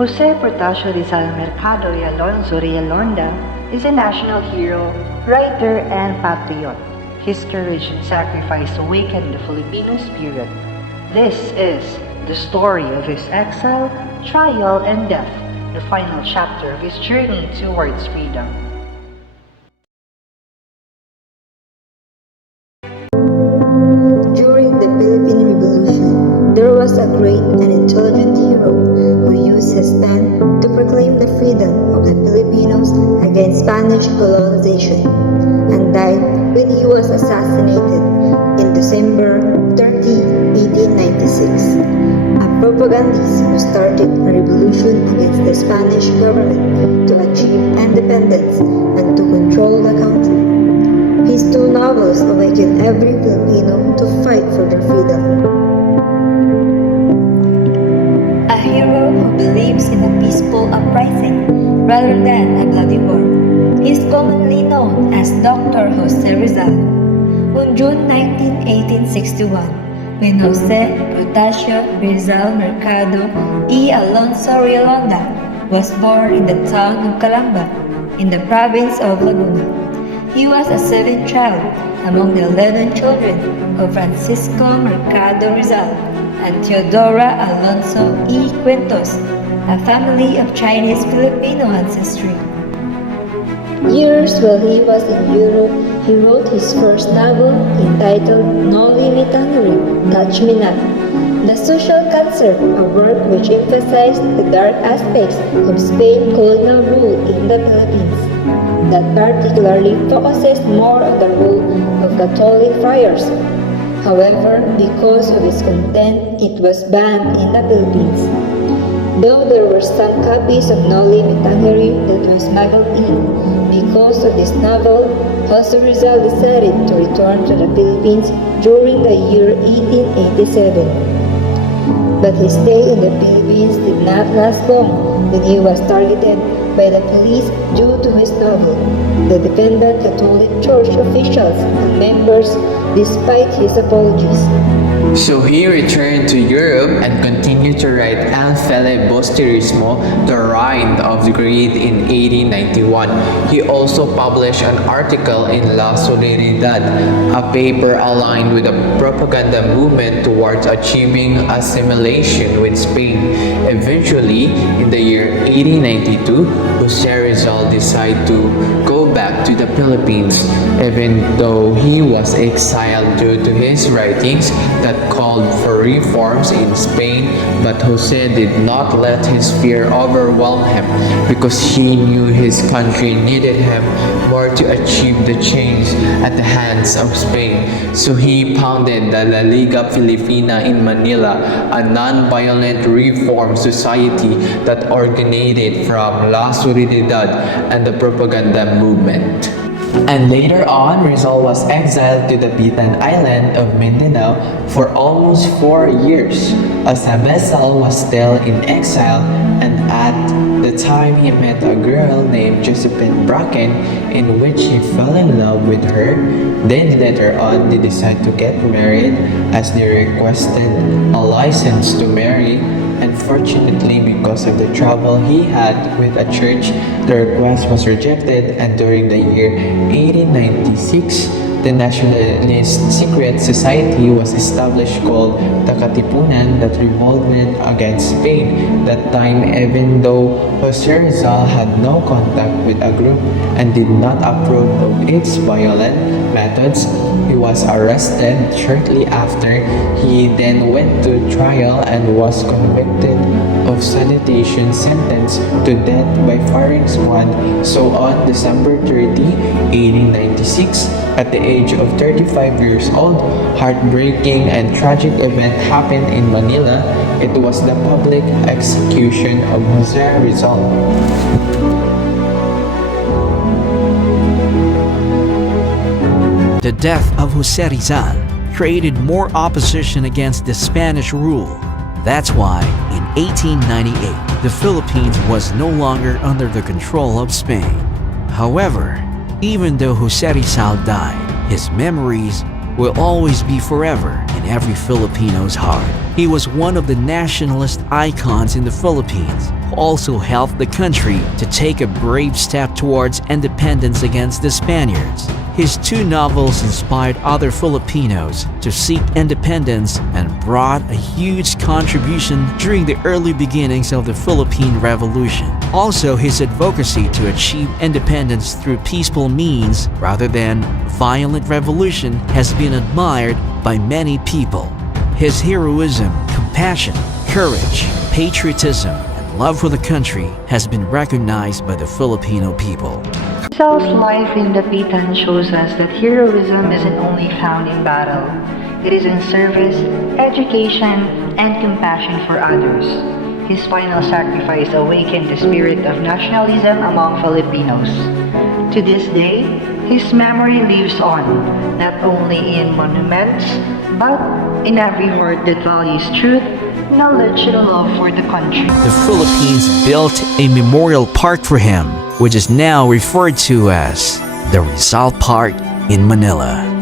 Jose Portacio Rizal Mercado y Alonso Realonda is a national hero, writer, and patriot. His courage and sacrifice awakened the Filipino spirit. This is the story of his exile, trial, and death, the final chapter of his journey towards freedom. During the Philippine Revolution, there was a great and intelligent hero who used his pen to proclaim the freedom of the Filipinos against Spanish colonization, and died when he was assassinated in December 30, 1896. A propagandist who started a revolution against the Spanish government to achieve independence and to control the country. His two novels awakened every Filipino to fight for their freedom. A hero who believes in a peaceful uprising rather than a bloody war. He is commonly known as Dr. Jose Rizal. On June 19, 1861, when Jose Portacio Rizal Mercado y Alonso Realonda was born in the town of Calamba, in the province of Laguna. He was a seventh child among the 11 children of Francisco Mercado Rizal and Teodora Alonso y Cuentos, a family of Chinese-Filipino ancestry. Years while he was in Europe, he wrote his first novel entitled Noli Me Tangere, Touch Me Not, the social cancer, a work which emphasized the dark aspects of Spain's colonial rule in the Philippines, that particularly focuses more on the role of Catholic friars. However, because of its content, it was banned in the Philippines. Though there were some copies of Noli Me Tangere that were smuggled in, because of this novel, Jose Rizal decided to return to the Philippines during the year 1887. But his stay in the Philippines did not last long when he was targeted by the police due to his novel. The defendant Catholic Church officials and members despite his apologies. So he returned to Europe and continued to write El Filibusterismo, The Rind of Greed in 1891. He also published an article in La Solidaridad, a paper aligned with the propaganda movement towards achieving assimilation with Spain. Eventually, in the year 1892, Jose Rizal decided to go back to the Philippines, even though he was exiled due to his writings that called for reforms in Spain, but Jose did not let his fear overwhelm him because he knew his country needed him more to achieve the change at the hands of Spain. So he founded the La Liga Filipina in Manila, a non-violent reform society that originated from La Solidaridad and the propaganda movement. And later on, Rizal was exiled to the Bitan island of Mindanao for almost 4 years, as Rizal was still in exile, and at the time he met a girl named Josephine Bracken, in which he fell in love with her. Then later on, they decided to get married as they requested a license to marry. Unfortunately, because of the trouble he had with a church, the request was rejected, and during the year 1896, the Nationalist Secret Society was established called the Katipunan that revolted against Spain. That time, even though Jose Rizal had no contact with a group and did not approve of its violent methods, he was arrested shortly after. He then went to trial and was convicted of sedition, sentenced to death by firing squad. So on December 30, 1896, at the age of 35 years old, heartbreaking and tragic event happened in Manila. It was the public execution of Jose Rizal. The death of Jose Rizal created more opposition against the Spanish rule. That's why, in 1898, the Philippines was no longer under the control of Spain. However, even though Jose Rizal died, his memories will always be forever in every Filipino's heart. He was one of the nationalist icons in the Philippines, who also helped the country to take a brave step towards independence against the Spaniards. His two novels inspired other Filipinos to seek independence and brought a huge contribution during the early beginnings of the Philippine Revolution. Also, his advocacy to achieve independence through peaceful means rather than violent revolution has been admired by many people. His heroism, compassion, courage, patriotism, and love for the country has been recognized by the Filipino people. Rizal's life in the Pitan shows us that heroism isn't only found in battle. It is in service, education, and compassion for others. His final sacrifice awakened the spirit of nationalism among Filipinos. To this day, his memory lives on, not only in monuments, but in every heart that values truth, knowledge, and love for the country. The Philippines built a memorial park for him, which is now referred to as the Rizal Park in Manila.